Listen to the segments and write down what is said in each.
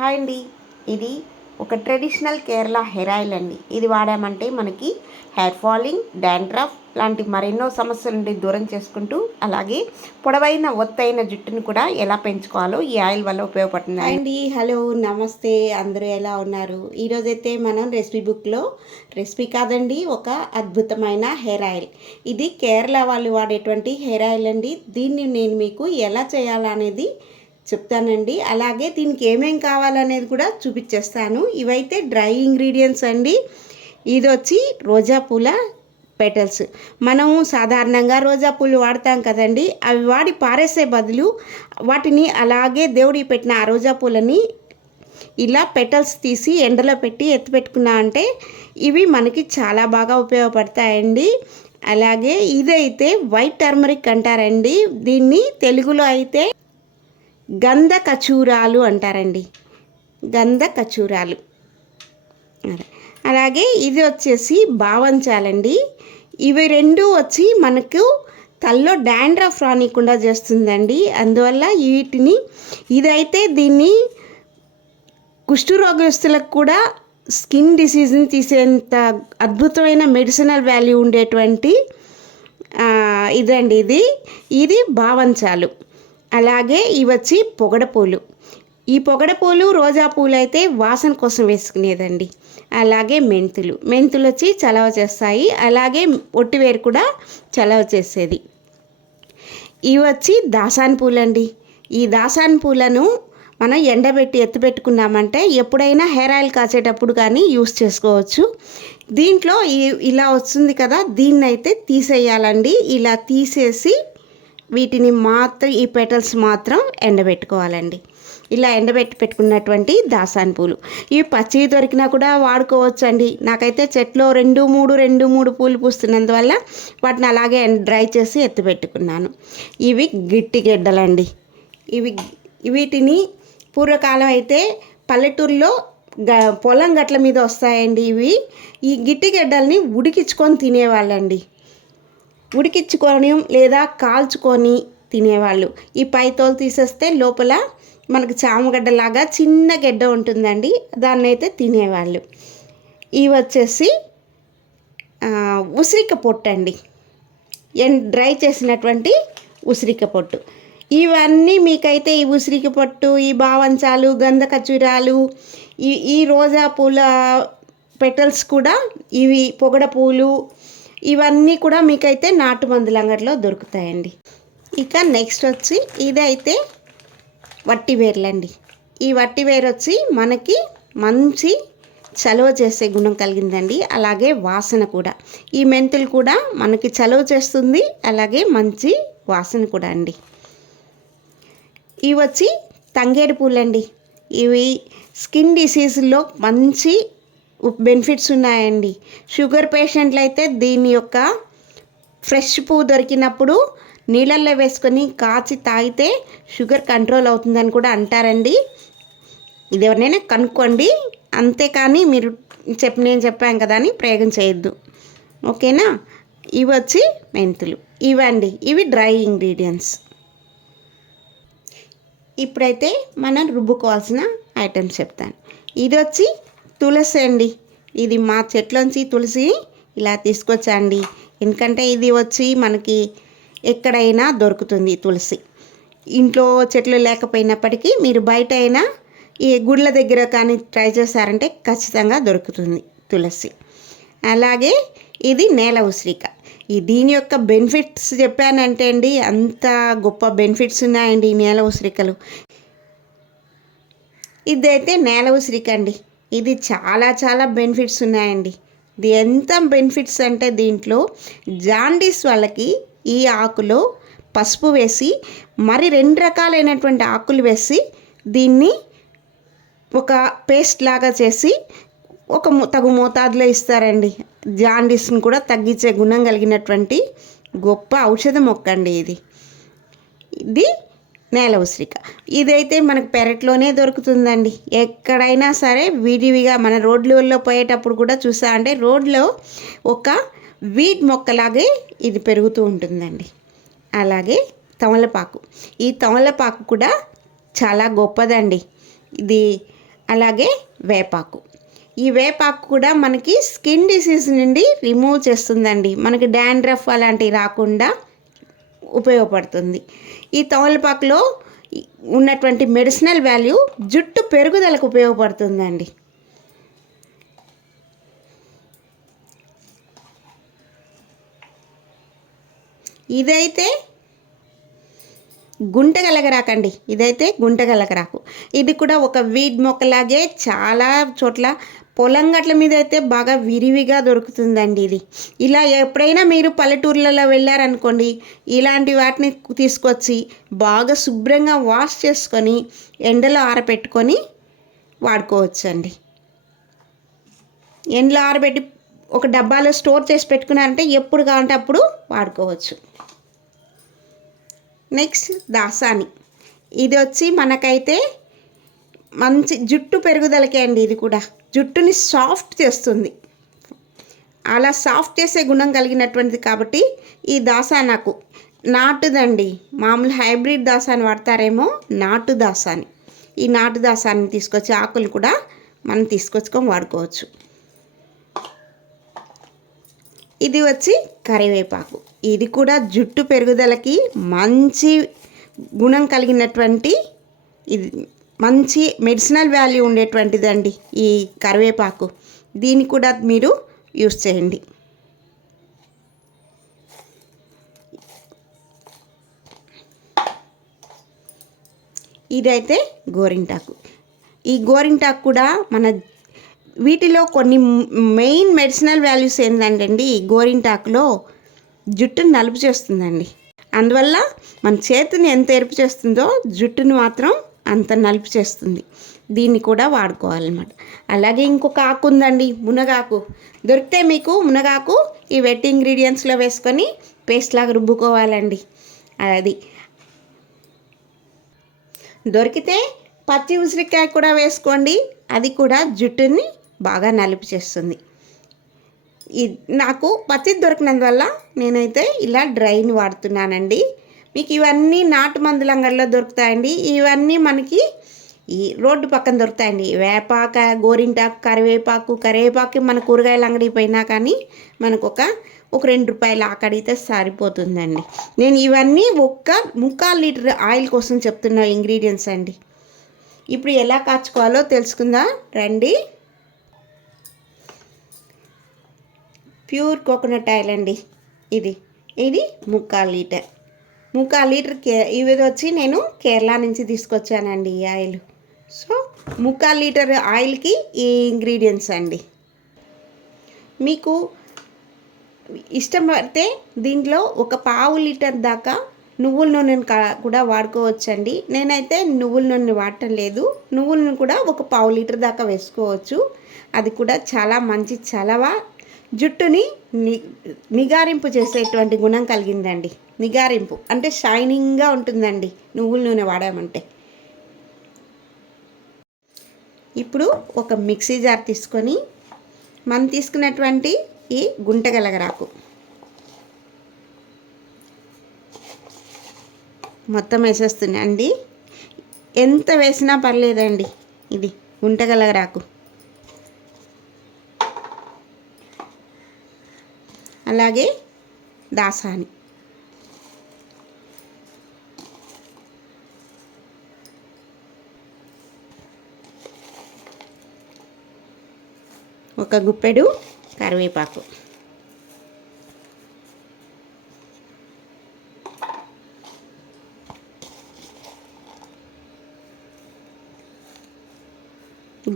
Hi అండి. ఇది ఒక ట్రెడిషనల్ కేరళ హెయిర్ ఆయిల్ అండి. ఇది వాడామంటే మనకి హెయిర్ ఫాలింగ్, డాండ్రఫ్ లాంటి మరెన్నో సమస్యల నుండి దూరం చేసుకుంటూ, అలాగే పొడవైన ఒత్తైన జుట్టును కూడా ఎలా పెంచుకోవాలో ఈ ఆయిల్ వల్ల ఉపయోగపడుతుంది. హాయ్ అండి, హలో, నమస్తే, అందరూ ఎలా ఉన్నారు? ఈరోజైతే మనం రెసిపీ బుక్లో రెసిపీ కాదండి, ఒక అద్భుతమైన హెయిర్ ఆయిల్. ఇది కేరళ వాళ్ళు వాడేటువంటి హెయిర్ ఆయిల్ అండి. దీన్ని నేను మీకు ఎలా చేయాలనేది చెప్తానండి. అలాగే దీనికి ఏమేం కావాలనేది కూడా చూపించేస్తాను. ఇవైతే డ్రై ఇంగ్రీడియంట్స్ అండి. ఇది వచ్చి రోజా పూల పెటల్స్. మనము సాధారణంగా రోజా పూలు వాడతాం కదండి, అవి వాడి పారేసే బదులు వాటిని అలాగే దేవుడికి పెట్టిన ఆ రోజా పూలని ఇలా పెటల్స్ తీసి ఎండలో పెట్టి ఎత్తిపెట్టుకున్నా అంటే ఇవి మనకి చాలా బాగా ఉపయోగపడతాయండి. అలాగే ఇదైతే వైట్ టర్మరిక్ అంటారండి. దీన్ని తెలుగులో అయితే గంధ కచూరాలు అంటారండి. గంధ కచూరాలు. అలాగే ఇది వచ్చేసి బావంచాలండి. ఇవి రెండు వచ్చి మనకు తల్లో డాండ్రఫ్ రానికుండా చేస్తుందండి. అందువల్ల వీటిని దీన్ని కుష్ఠరోగస్తులకు కూడా స్కిన్ డిసీజ్ని తీసేంత అద్భుతమైన మెడిసినల్ వాల్యూ ఉండేటువంటి ఇదండి. ఇది బావంచాలు. అలాగే ఇవి వచ్చి పొగడపూలు. ఈ పొగడపూలు, రోజా పూలు అయితే వాసన కోసం వేసుకునేదండి. అలాగే మెంతులు వచ్చి చలవ చేస్తాయి. అలాగే ఒట్టివేరు కూడా చలవ చేసేది. ఇవి వచ్చి దాసాన్ పూలండి. ఈ దాసాన్ పూలను మనం ఎండబెట్టి ఎత్తిపెట్టుకున్నామంటే ఎప్పుడైనా హెయిర్ ఆయిల్ కాచేటప్పుడు కానీ యూస్ చేసుకోవచ్చు. దీంట్లో ఇలా వస్తుంది కదా, దీన్నైతే తీసేయాలండి. ఇలా తీసేసి వీటిని మాత్రం, ఈ పెటల్స్ మాత్రం ఎండబెట్టుకోవాలండి. ఇలా పెట్టుకున్నటువంటి దాసాన్ పూలు ఇవి పచ్చి దొరికినా కూడా వాడుకోవచ్చు అండి. నాకైతే చెట్లో రెండు మూడు పూలు పూస్తున్నందువల్ల వాటిని అలాగే డ్రై చేసి ఎత్తిపెట్టుకున్నాను. ఇవి గిట్టి గెడ్డలండి. వీటిని పూర్వకాలం అయితే పల్లెటూరులో పొలం గట్ల మీద వస్తాయండి. ఈ గిట్టి గెడ్డల్ని ఉడికించుకొని తినేవాళ్ళండి. ఉడికించుకొని లేదా కాల్చుకొని తినేవాళ్ళు. ఈ పైతోలు తీసేస్తే లోపల మనకు చామగడ్డలాగా చిన్న గడ్డ ఉంటుందండి, దాన్ని అయితే తినేవాళ్ళు. ఇవి వచ్చేసి ఉసిరిక పొట్టు అండి. డ్రై చేసినటువంటి ఉసిరిక పొట్టు. ఇవన్నీ మీకైతే ఈ ఉసిరిక పొట్టు, ఈ బావంచాలు, గంధ కచూరాలు, ఈ రోజా పూల పెటల్స్ కూడా, ఇవి పొగడ పూలు, ఇవన్నీ కూడా మీకైతే నాటు మందుల అంగడిలో దొరుకుతాయండి. ఇక నెక్స్ట్ వచ్చి ఇదైతే వట్టివేర్లండి. ఈ వట్టివేరు వచ్చి మనకి మంచి చలువ చేసే గుణం కలిగిందండి. అలాగే వాసన కూడా. ఈ మెంతులు కూడా మనకి చలువ చేస్తుంది, అలాగే మంచి వాసన కూడా అండి. ఇవి వచ్చి తంగేడు పూలండి. ఇవి స్కిన్ డిసీజ్లో మంచి బెనిఫిట్స్ ఉన్నాయండి. షుగర్ పేషెంట్లు అయితే దీని యొక్క ఫ్రెష్ పువ్వు దొరికినప్పుడు నీళ్ళల్లో వేసుకొని కాచి తాగితే షుగర్ కంట్రోల్ అవుతుందని కూడా అంటారండి. ఇది ఎవరినైనా కనుక్కోండి. అంతేకాని మీరు నేను చెప్పాను కదా అని ప్రయోగం చేయొద్దు, ఓకేనా? ఇవి వచ్చి మెంతులు. ఇవి డ్రై ఇంగ్రీడియంట్స్. ఇప్పుడైతే మనం రుబ్బుకోవాల్సిన ఐటమ్స్ చెప్తాను. ఇది వచ్చి తులసి అండి. ఇది మా చెట్లోంచి తులసి ఇలా తీసుకొచ్చండి. ఎందుకంటే ఇది వచ్చి మనకి ఎక్కడైనా దొరుకుతుంది తులసి. ఇంట్లో చెట్లు లేకపోయినప్పటికీ మీరు బయట అయినా ఈ గుళ్ళ దగ్గర కానీ ట్రై చేశారంటే ఖచ్చితంగా దొరుకుతుంది తులసి. అలాగే ఇది నేల ఉసిరిక. దీని యొక్క బెనిఫిట్స్ చెప్పానంటే అండి, అంత గొప్ప బెనిఫిట్స్ ఉన్నాయండి ఈ నేల ఉసిరికలు. ఇదైతే నేల ఉసిరిక అండి. ఇది చాలా బెనిఫిట్స్ ఉన్నాయండి. ఇది ఎంత బెనిఫిట్స్ అంటే దీంట్లో జాండీస్ వాళ్ళకి ఈ ఆకులో పసుపు వేసి మరి 2 రకాలైనటువంటి ఆకులు వేసి దీన్ని ఒక పేస్ట్ లాగా చేసి ఒక తగు మోతాదులో ఇస్తారండి. జాండీస్ని కూడా తగ్గించే గుణం కలిగినటువంటి గొప్ప ఔషధ మొక్క అండి ఇది నేల ఉసిరిక. ఇదైతే మనకు పెరట్లోనే దొరుకుతుందండి. ఎక్కడైనా సరే విడివిగా మన రోడ్లలో పోయేటప్పుడు కూడా చూసా అంటే రోడ్లో ఒక వీడ్ మొక్కలాగే ఇది పెరుగుతూ ఉంటుందండి. అలాగే తమలపాకు. ఈ తమలపాకు కూడా చాలా గొప్పదండి. ఇది అలాగే వేపాకు. ఈ వేపాకు కూడా మనకి స్కిన్ డిసీజ్ నుండి రిమూవ్ చేస్తుందండి. మనకి డాండ్రఫ్ అలాంటివి రాకుండా ఉపయోగపడుతుంది. ఈ తమలపాకులో ఉన్నటువంటి మెడిసినల్ వాల్యూ జుట్టు పెరుగుదలకు ఉపయోగపడుతుందండి. ఇదైతే గుంటగలగరాకండి, ఇదైతే గుంటగలగరాకు. ఇది కూడా ఒక వీడ్ మొక్కలాగే చాలా చోట్ల పొలం గట్ల మీద అయితే బాగా విరివిగా దొరుకుతుందండి. ఇది ఇలా ఎప్పుడైనా మీరు పల్లెటూర్లలో వెళ్ళారనుకోండి, ఇలాంటి వాటిని తీసుకొచ్చి బాగా శుభ్రంగా వాష్ చేసుకొని ఎండలో ఆరబెట్టుకొని వాడుకోవచ్చండి. ఎండలో ఆరబెట్టి ఒక డబ్బాలో స్టోర్ చేసి పెట్టుకున్నారంటే ఎప్పుడు కావాలంటే అప్పుడు వాడుకోవచ్చు. నెక్స్ట్ దాసాని. ఇది వచ్చి మనకైతే మంచి జుట్టు పెరుగుదలకే అండి. ఇది కూడా జుట్టుని సాఫ్ట్ చేస్తుంది. అలా సాఫ్ట్ చేసే గుణం కలిగినటువంటిది కాబట్టి ఈ దాసానాకు నాటుదండి. మామూలు హైబ్రిడ్ దాసాన్ని వాడతారేమో, నాటు దాసాని. ఈ నాటు దాసాన్ని తీసుకొచ్చి ఆకులు కూడా మనం తీసుకొచ్చుకొని వాడుకోవచ్చు. ఇది వచ్చి కరివేపాకు. ఇది కూడా జుట్టు పెరుగుదలకి మంచి గుణం కలిగినటువంటి, ఇది మంచి మెడిసినల్ వాల్యూ ఉండేటువంటిదండి ఈ కరివేపాకు. దీన్ని కూడా మీరు యూస్ చేయండి. ఇదైతే గోరింటాకు. ఈ గోరింటాకు కూడా మన వీటిలో కొన్ని మెయిన్ మెడిసినల్ వాల్యూస్ ఏంటంటే ఈ గోరింటాకులో జుట్టును నలుపు చేస్తుందండి. అందువల్ల మన చేతిని ఎంత ఎరుపు చేస్తుందో జుట్టును మాత్రం అంత నలుపు చేస్తుంది. దీన్ని కూడా వాడుకోవాలన్నమాట. అలాగే ఇంకొక ఆకు ఉందండి, మునగాకు. దొరికితే మీకు మునగాకు ఈ వెట్ ఇంగ్రీడియంట్స్లో వేసుకొని పేస్ట్ లాగా రుబ్బుకోవాలండి. అది దొరికితే పచ్చి ఉసిరికాయ కూడా వేసుకోండి, అది కూడా జుట్టుని బాగా నలుపు చేస్తుంది. నాకు పచ్చిది దొరికినందువల్ల నేనైతే ఇలా డ్రైని వాడుతున్నానండి. మీకు ఇవన్నీ నాటు మందుల అంగడిలో దొరుకుతాయండి. ఇవన్నీ మనకి ఈ రోడ్డు పక్కన దొరుకుతాయండి. వేపాక, గోరింటాకు, కరివేపాకు మన కూరగాయల అంగడికి పోయినా కానీ మనకు ఒక 2 రూపాయలు ఆకడితే సరిపోతుందండి. నేను ఇవన్నీ 1/4 లీటర్ ఆయిల్ కోసం చెప్తున్న ఇంగ్రీడియంట్స్ అండి. ఇప్పుడు ఎలా కాచుకోవాలో తెలుసుకుందాం రండి. ప్యూర్ కోకోనట్ ఆయిల్ అండి. ఇది 1/4 లీటర్. 1/4 లీటర్ ఇవి వచ్చి నేను కేరళ నుంచి తీసుకొచ్చానండి ఈ ఆయిల్. సో 1/4 లీటర్ ఆయిల్కి ఈ ఇంగ్రీడియంట్స్ అండి. మీకు ఇష్టం పడితే దీంట్లో 1/4 లీటర్ దాకా నువ్వుల నూనెను కూడా వాడుకోవచ్చండి. నేనైతే నువ్వుల నూనె వాడటం లేదు. నువ్వుల నూనె కూడా 1/4 లీటర్ దాకా వేసుకోవచ్చు. అది కూడా చాలా మంచి చలవ, జుట్టుని నిగారింపు చేసేటువంటి గుణం కలిగిందండి. నిగారింపు అంటే షైనింగ్గా ఉంటుందండి నువ్వుల నూనె వాడామంటే. ఇప్పుడు ఒక మిక్సీ జార్ తీసుకొని మనం తీసుకున్నటువంటి ఈ గుంటగలగరాకు మొత్తం వేసేస్తున్నాండి. ఎంత వేసినా పర్లేదండి. ఇది గుంటగలగరాకు. అలాగే దాసాని. ఒక గుప్పెడు కరివేపాకు.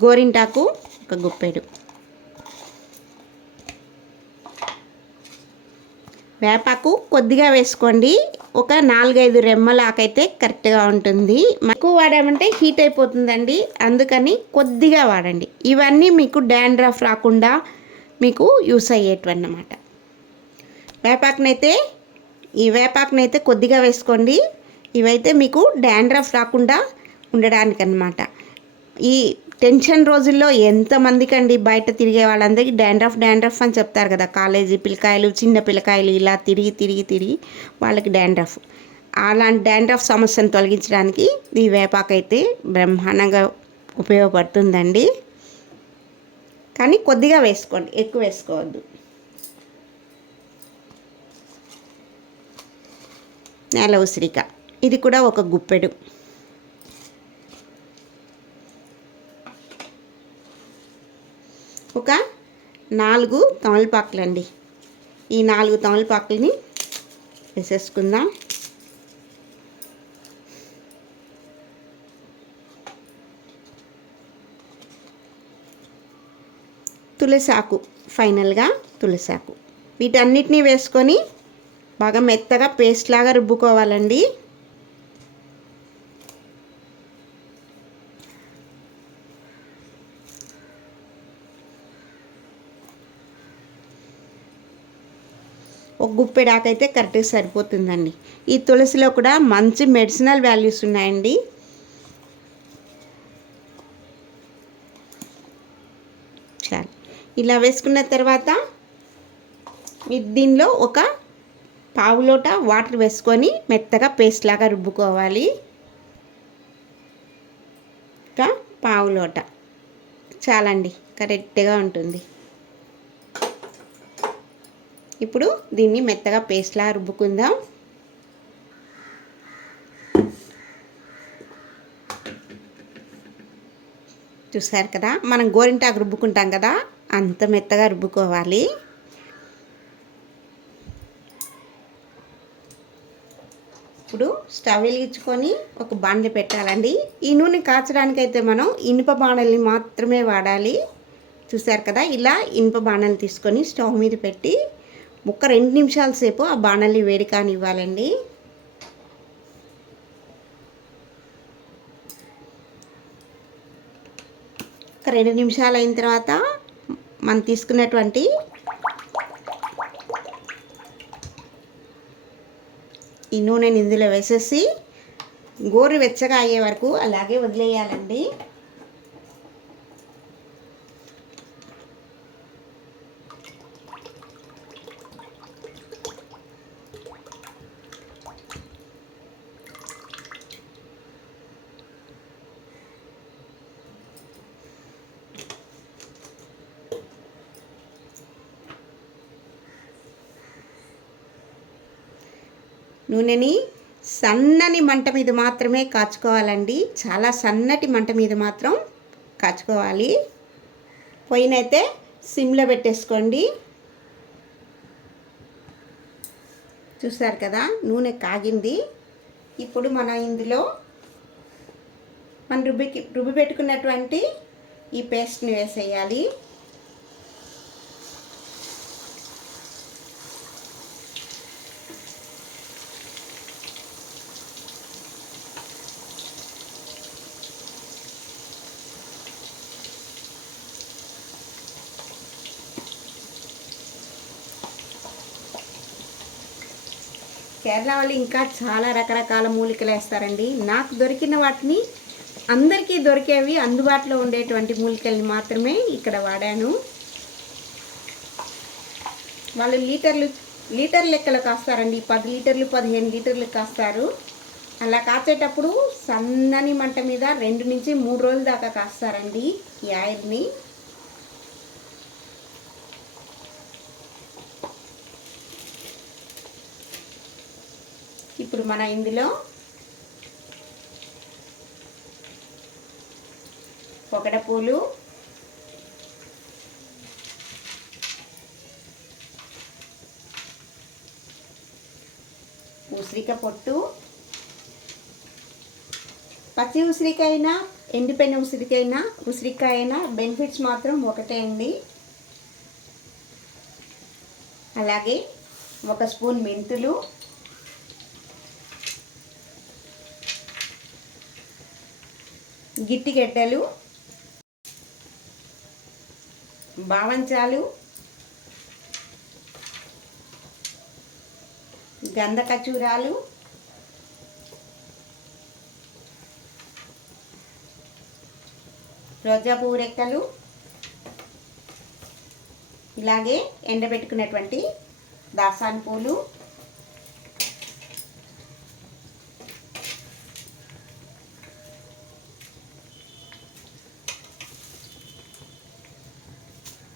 గోరింటాకు ఒక గుప్పెడు. వేపాకు కొద్దిగా వేసుకోండి. ఒక 4-5 రెమ్మల ఆకైతే కరెక్ట్గా ఉంటుంది. ఎక్కువ వాడామంటే హీట్ అయిపోతుందండి, అందుకని కొద్దిగా వాడండి. ఇవన్నీ మీకు డాండ్రఫ్ రాకుండా మీకు యూస్ అయ్యేటవన్నమాట. వేపాకునైతే కొద్దిగా వేసుకోండి. ఇవైతే మీకు డాండ్రఫ్ రాకుండా ఉండడానికన్నమాట. ఈ టెన్షన్ రోజుల్లో ఎంతమందికి అండి బయట తిరిగే వాళ్ళందరికీ డాండ్రఫ్ అని చెప్తారు కదా. కాలేజీ పిల్లకాయలు, చిన్న పిల్లకాయలు ఇలా తిరిగి వాళ్ళకి డాండ్రఫ్. అలాంటి డాండ్రఫ్ సమస్యను తొలగించడానికి ఈ వేపాకు అయితే బ్రహ్మాండంగా ఉపయోగపడుతుందండి. కానీ కొద్దిగా వేసుకోండి, ఎక్కువ వేసుకోవద్దు. నేల ఉసిరిక ఇది కూడా ఒక గుప్పెడు. ఒక 4 తమలపాకులండి. ఈ 4 తమలపాకులని వేసేసుకుందాం. తులసాకు, ఫైనల్గా తులసాకు, వీటన్నిటినీ వేసుకొని బాగా మెత్తగా పేస్ట్ లాగా రుబ్బుకోవాలండి. ఒక గుప్పెడాకైతే కరెక్ట్గా సరిపోతుందండి. ఈ తులసిలో కూడా మంచి మెడిసినల్ వాల్యూస్ ఉన్నాయండి. చాలు. ఇలా వేసుకున్న తర్వాత దీనిలో ఒక పావు లోట వాటర్ వేసుకొని మెత్తగా పేస్ట్ లాగా రుబ్బుకోవాలి. ఇంకా పావు లోట చాలండి, కరెక్ట్గా ఉంటుంది. ఇప్పుడు దీన్ని మెత్తగా పేస్ట్ లాగా రుబ్బుకుందాం. చూసారు కదా, మనం గోరింటాకు రుబ్బుకుంటాం కదా, అంత మెత్తగా రుబ్బుకోవాలి. ఇప్పుడు స్టవ్ వెలిగించుకొని ఒక బాండె పెట్టాలండి. ఈ నూనె కాచడానికైతే మనం ఇనుప బాణల్ని మాత్రమే వాడాలి. చూసారు కదా, ఇలా ఇనుప బాణలు తీసుకొని స్టవ్ మీద పెట్టి 2 నిమిషాల సేపు ఆ బాణల్ని వేడి కానివ్వాలండి. ఒక 2 నిమిషాలు అయిన తర్వాత మనం తీసుకున్నటువంటి ఈ నూనెని ఇందులో వేసేసి గోరు వెచ్చగా అయ్యే వరకు అలాగే వదిలేయాలండి. నూనెని సన్నని మంట మీద మాత్రమే కాచుకోవాలండి. చాలా సన్నటి మంట మీద మాత్రం కాచుకోవాలి. పొయ్యినైతే సిమ్లో పెట్టేసుకోండి. చూసారు కదా, నూనె కాగింది. ఇప్పుడు మనం ఇందులో మనం రుబ్బి పెట్టుకున్నటువంటి ఈ పేస్ట్ని వేసేయాలి. కేరళ వాళ్ళు ఇంకా చాలా రకరకాల మూలికలు వేస్తారండి. నాకు దొరికిన వాటిని, అందరికీ దొరికేవి అందుబాటులో ఉండేటువంటి మూలికల్ని మాత్రమే ఇక్కడ వాడాను. వాళ్ళు లీటర్ లెక్కలు కాస్తారండి. 10 లీటర్లు 15 లీటర్లు కాస్తారు. అలా కాచేటప్పుడు సన్నని మంట మీద 2 నుంచి 3 రోజుల దాకా కాస్తారండి ఈ ఆయిల్ని. ఇప్పుడు మనం ఇందులో పొగడపూలు, ఉసిరిక పొట్టు, పచ్చి ఉసిరికాయ అయినా ఎండిపోయిన ఉసిరికాయ అయినా బెనిఫిట్స్ మాత్రం ఒకటే అండి. అలాగే 1 స్పూన్ మెంతులు, గిట్టిగెడ్డలు, బావంచాలు, గంధ ఖర్జూరాలు, రోజా పువ్వు రెక్కలు, ఇలాగే ఎండబెట్టుకున్నటువంటి దాసాన్ పూలు,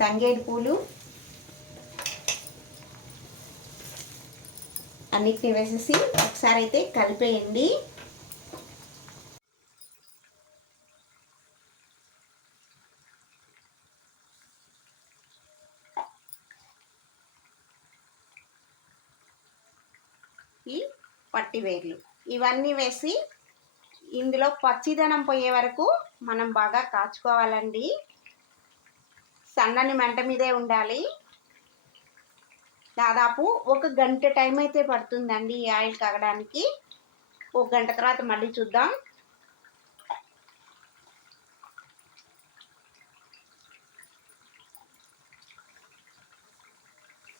తంగేడు పూలు అన్నిటిని వేసేసి ఒకసారి అయితే కలిపేయండి. ఈ పట్టివేర్లు ఇవన్నీ వేసి ఇందులో పచ్చిదనం పోయే వరకు మనం బాగా కాచుకోవాలండి. సన్నని మంట మీదే ఉండాలి. దాదాపు 1 గంట టైం అయితే పడుతుందండి ఈ ఆయిల్ కాగడానికి. 1 గంట తర్వాత మళ్ళీ చూద్దాం.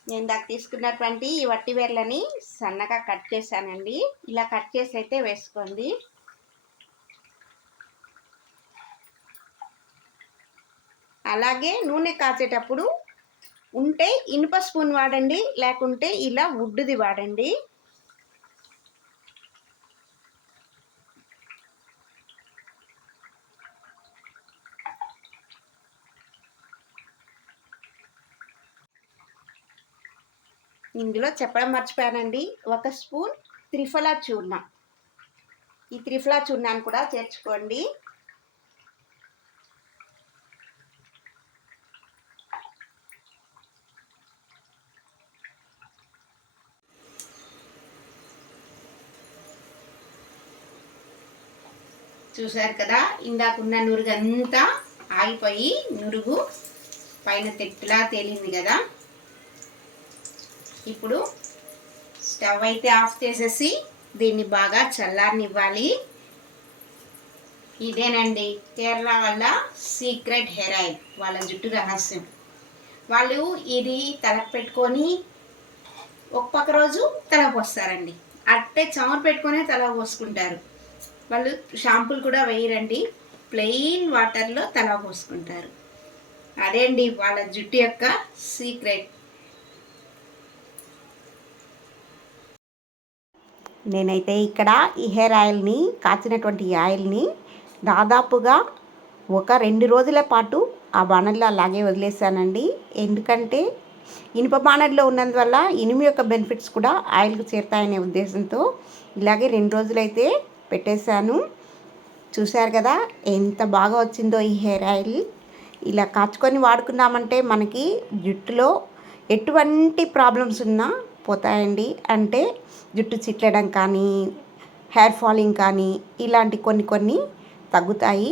నేను ఇందాక తీసుకున్నటువంటి ఈ వట్టివేర్లని సన్నగా కట్ చేశానండి. ఇలా కట్ చేసి అయితే వేసుకోండి. అలాగే నూనె కాచేటప్పుడు ఉంటే ఇనుప స్పూన్ వాడండి, లేకుంటే ఇలా వుడ్ది వాడండి. ఇందులో చెప్పడం మర్చిపోయానండి, 1 స్పూన్ త్రిఫలా చూర్ణం. ఈ త్రిఫలా చూర్ణాన్ని కూడా చేర్చుకోండి. చూసారు కదా, ఇందాకున్న నురుగంతా ఆగిపోయి నురుగు పైన తెట్టులా తేలింది కదా. ఇప్పుడు స్టవ్ అయితే ఆఫ్ చేసేసి దీన్ని బాగా చల్లారనివ్వాలి. ఇదేనండి కేరళ వాళ్ళ సీక్రెట్ హెయిర్ ఆయిల్, వాళ్ళ జుట్టు రహస్యం. వాళ్ళు ఇది తలకు పెట్టుకొని ఒక పక్క రోజు తల పోస్తారండి, అట్టే చమురు పెట్టుకొని తల పోసుకుంటారు. వాళ్ళు షాంపూలు కూడా వేయరండి, ప్లెయిన్ వాటర్లో తల పోసుకుంటారు. అదే అండి వాళ్ళ జుట్టు యొక్క సీక్రెట్. నేనైతే ఇక్కడ ఈ హెయిర్ ఆయిల్ని, కాచినటువంటి ఈ ఆయిల్ని దాదాపుగా ఒక 2 రోజుల పాటు ఆ బాణల్లో అలాగే వదిలేసానండి. ఎందుకంటే ఇనుప బాణల్లో ఉన్నందువల్ల ఇనుము యొక్క బెనిఫిట్స్ కూడా ఆయిల్కి చేరుతాయనే ఉద్దేశంతో ఇలాగే 2 రోజులైతే పెట్టేశాను. చూశారు కదా ఎంత బాగా వచ్చిందో ఈ హెయిర్ ఆయిల్. ఇలా కాచుకొని వాడుకున్నామంటే మనకి జుట్టులో ఎటువంటి ప్రాబ్లమ్స్ ఉన్నా పోతాయండి. అంటే జుట్టు చిట్లడం కానీ, హెయిర్ ఫాలింగ్ కానీ ఇలాంటి కొన్ని తగ్గుతాయి.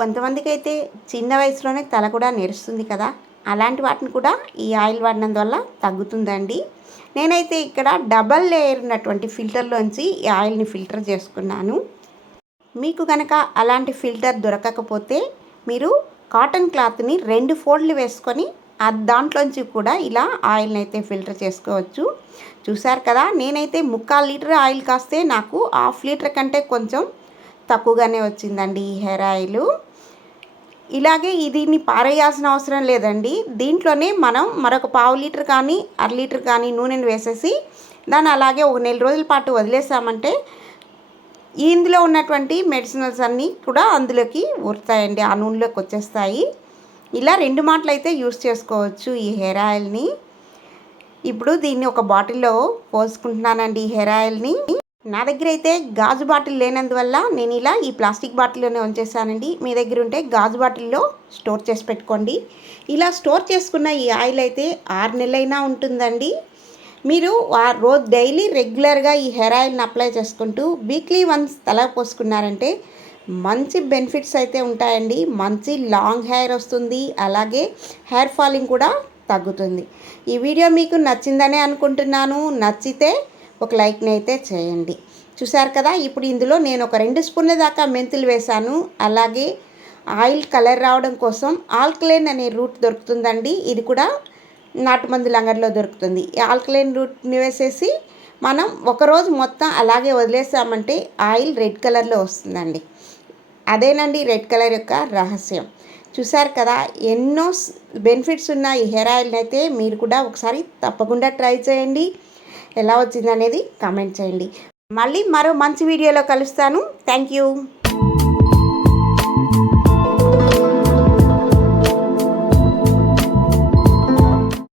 కొంతమందికి అయితే చిన్న వయసులోనే తల కూడా నెరుస్తుంది కదా, అలాంటి వాటిని కూడా ఈ ఆయిల్ వాడినందు వల్ల తగ్గుతుందండి. నేనైతే ఇక్కడ డబల్ లేయర్ ఉన్నటువంటి ఫిల్టర్లోంచి ఈ ఆయిల్ని ఫిల్టర్ చేసుకున్నాను. మీకు కనుక అలాంటి ఫిల్టర్ దొరకకపోతే మీరు కాటన్ క్లాత్ని 2 ఫోల్డ్లు వేసుకొని దాంట్లోంచి కూడా ఇలా ఆయిల్ని అయితే ఫిల్టర్ చేసుకోవచ్చు. చూసారు కదా, నేనైతే 3/4 లీటర్ ఆయిల్ కాస్తే నాకు 1/2 లీటర్ కంటే కొంచెం తక్కువగానే వచ్చిందండి ఈ హెయిర్ ఆయిల్. ఇలాగే దీన్ని పారేయాల్సిన అవసరం లేదండి. దీంట్లోనే మనం మరొక 1/2 లీటర్ కానీ 1/2 లీటర్ కానీ నూనెను వేసేసి దాన్ని అలాగే 1 నెల రోజుల పాటు వదిలేసామంటే ఇందులో ఉన్నటువంటి మెడిసినల్స్ అన్నీ కూడా అందులోకి ఊరుతాయండి, ఆ నూనెలోకి వచ్చేస్తాయి. ఇలా 2 మాటలు అయితే యూస్ చేసుకోవచ్చు ఈ హెయిర్ ఆయిల్ని. ఇప్పుడు దీన్ని ఒక బాటిల్లో పోసుకుంటున్నానండి ఈ హెయిర్ ఆయిల్ని. నా దగ్గర అయితే గాజు బాటిల్ లేనందువల్ల నేను ఇలా ఈ ప్లాస్టిక్ బాటిల్లోనే ఉంచేసానండి. మీ దగ్గర ఉంటే గాజు బాటిల్లో స్టోర్ చేసి పెట్టుకోండి. ఇలా స్టోర్ చేసుకున్న ఈ ఆయిల్ అయితే 6 నెలలైనా ఉంటుందండి. మీరు రోజు డైలీ రెగ్యులర్గా ఈ హెయిర్ ఆయిల్ని అప్లై చేసుకుంటూ వీక్లీ వన్స్ తల పోసుకున్నారంటే మంచి బెనిఫిట్స్ అయితే ఉంటాయండి. మంచి లాంగ్ హెయిర్ వస్తుంది, అలాగే హెయిర్ ఫాలింగ్ కూడా తగ్గుతుంది. ఈ వీడియో మీకు నచ్చిందనే అనుకుంటున్నాను. నచ్చితే ఒక లైక్ని అయితే చేయండి. చూసారు కదా, ఇప్పుడు ఇందులో నేను ఒక 2 స్పూన్ల దాకా మెంతులు వేశాను. అలాగే ఆయిల్ కలర్ రావడం కోసం ఆల్కలైన్ అనే రూట్ దొరుకుతుందండి, ఇది కూడా నాటు మందుల అంగడిలో దొరుకుతుంది. ఈ ఆల్కలైన్ రూట్ని వేసేసి మనం ఒకరోజు మొత్తం అలాగే వదిలేసామంటే ఆయిల్ రెడ్ కలర్లో వస్తుందండి. అదేనండి రెడ్ కలర్ యొక్క రహస్యం. చూసారు కదా, ఎన్నో బెనిఫిట్స్ ఉన్న ఈ హెయిర్ ఆయిల్ని అయితే మీరు కూడా ఒకసారి తప్పకుండా ట్రై చేయండి. ఎలా వచ్చిందనేది కామెంట్ చేయండి. మళ్ళీ మరో మంచి వీడియోలో కలుస్తాను. Thank you.